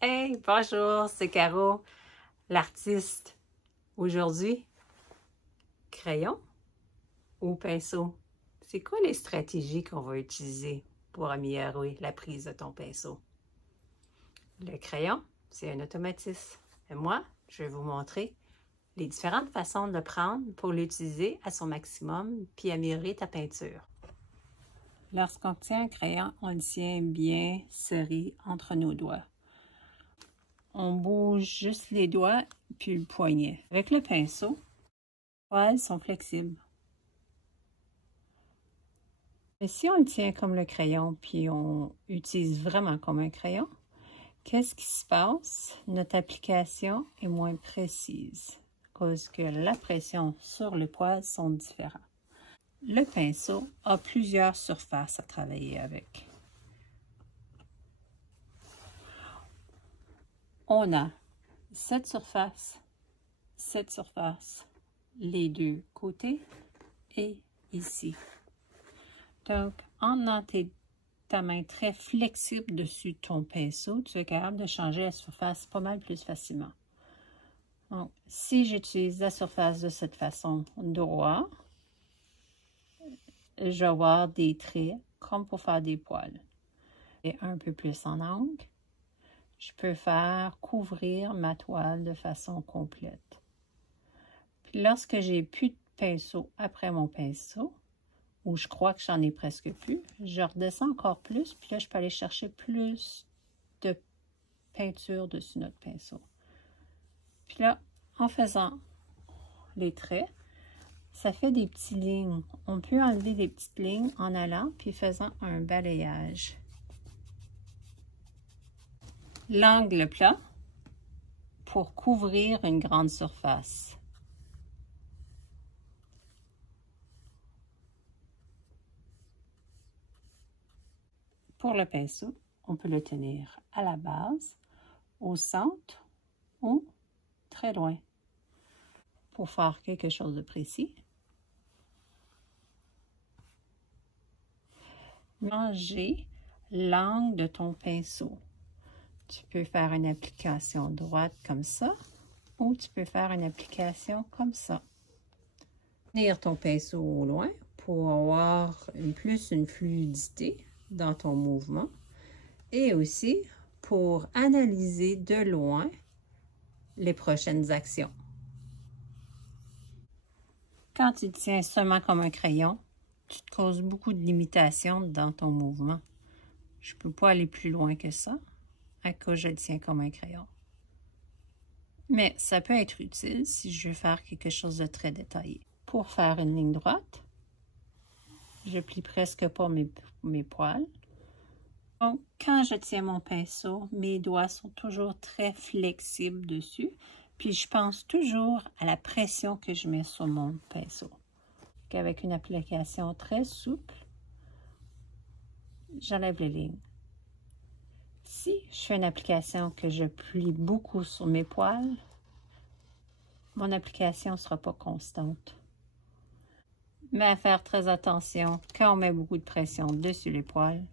Hey, bonjour, c'est Caro, l'artiste. Aujourd'hui, crayon ou pinceau? C'est quoi les stratégies qu'on va utiliser pour améliorer la prise de ton pinceau? Le crayon, c'est un automatisme. Et moi, je vais vous montrer les différentes façons de le prendre pour l'utiliser à son maximum puis améliorer ta peinture. Lorsqu'on tient un crayon, on le tient bien serré entre nos doigts. On bouge juste les doigts puis le poignet. Avec le pinceau, les poils sont flexibles. Mais si on le tient comme le crayon puis on utilise vraiment comme un crayon, qu'est-ce qui se passe? Notre application est moins précise à cause que la pression sur les poils sont différentes. Le pinceau a plusieurs surfaces à travailler avec. On a cette surface, les deux côtés et ici. Donc, en ayant ta main très flexible dessus ton pinceau, tu es capable de changer la surface pas mal plus facilement. Donc, si j'utilise la surface de cette façon droite, je vais avoir des traits comme pour faire des poils. Et un peu plus en angle, je peux faire couvrir ma toile de façon complète. Puis lorsque j'ai plus de pinceau après mon pinceau, ou je crois que j'en ai presque plus, je redescends encore plus, puis là, je peux aller chercher plus de peinture dessus notre pinceau. Puis là, en faisant les traits, ça fait des petites lignes. On peut enlever des petites lignes en allant, puis faisant un balayage. L'angle plat pour couvrir une grande surface. Pour le pinceau, on peut le tenir à la base, au centre ou très loin. Pour faire quelque chose de précis, manger l'angle de ton pinceau. Tu peux faire une application droite comme ça ou tu peux faire une application comme ça. Tenir ton pinceau au loin pour avoir plus une fluidité dans ton mouvement et aussi pour analyser de loin les prochaines actions. Quand tu tiens seulement comme un crayon, tu te causes beaucoup de limitations dans ton mouvement. Je ne peux pas aller plus loin que ça à cause je le tiens comme un crayon. Mais ça peut être utile si je veux faire quelque chose de très détaillé. Pour faire une ligne droite, je plie presque pas mes poils. Donc, quand je tiens mon pinceau, mes doigts sont toujours très flexibles dessus. Puis, je pense toujours à la pression que je mets sur mon pinceau. Avec une application très souple, j'enlève les lignes. Si je fais une application que je plie beaucoup sur mes poils, mon application ne sera pas constante. Mais à faire très attention, quand on met beaucoup de pression dessus les poils,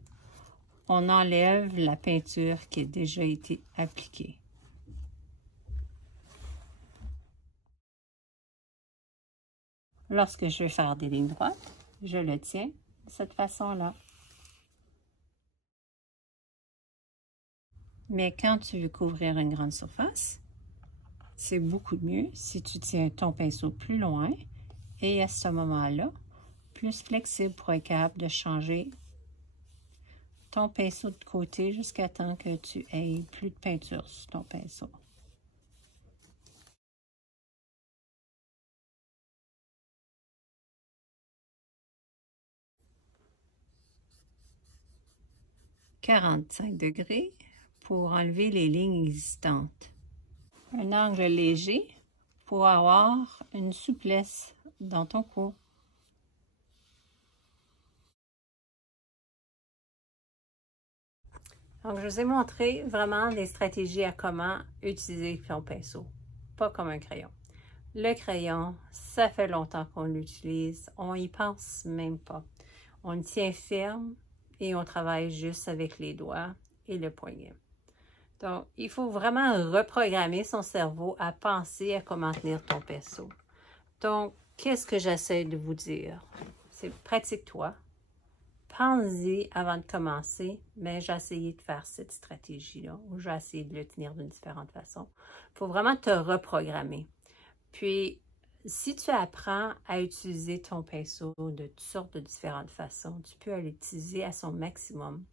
on enlève la peinture qui a déjà été appliquée. Lorsque je vais faire des lignes droites, je le tiens de cette façon-là. Mais quand tu veux couvrir une grande surface, c'est beaucoup mieux si tu tiens ton pinceau plus loin et à ce moment-là, plus flexible pour être capable de changer ton pinceau de côté jusqu'à temps que tu aies plus de peinture sur ton pinceau. « 45 degrés pour enlever les lignes existantes. Un angle léger pour avoir une souplesse dans ton cou. Donc, je vous ai montré vraiment des stratégies à comment utiliser ton pinceau, pas comme un crayon. Le crayon, ça fait longtemps qu'on l'utilise, on y pense même pas. On le tient ferme et on travaille juste avec les doigts et le poignet. Donc, il faut vraiment reprogrammer son cerveau à penser à comment tenir ton pinceau. Donc, qu'est-ce que j'essaie de vous dire? C'est pratique-toi. Pense-y avant de commencer, mais j'ai essayé de faire cette stratégie-là, ou j'ai essayé de le tenir d'une différente façon. Il faut vraiment te reprogrammer. Puis, si tu apprends à utiliser ton pinceau de toutes sortes de différentes façons, tu peux l'utiliser à son maximum.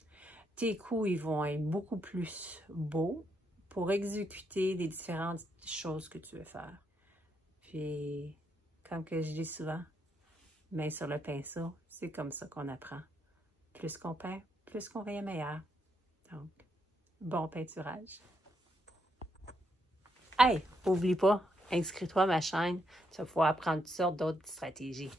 Tes coups, ils vont être beaucoup plus beaux pour exécuter les différentes choses que tu veux faire. Puis, comme que je dis souvent, main sur le pinceau, c'est comme ça qu'on apprend. Plus qu'on peint, plus qu'on devient meilleur. Donc, bon peinturage. Hey, oublie pas, inscris-toi à ma chaîne, tu vas pouvoir apprendre toutes sortes d'autres stratégies.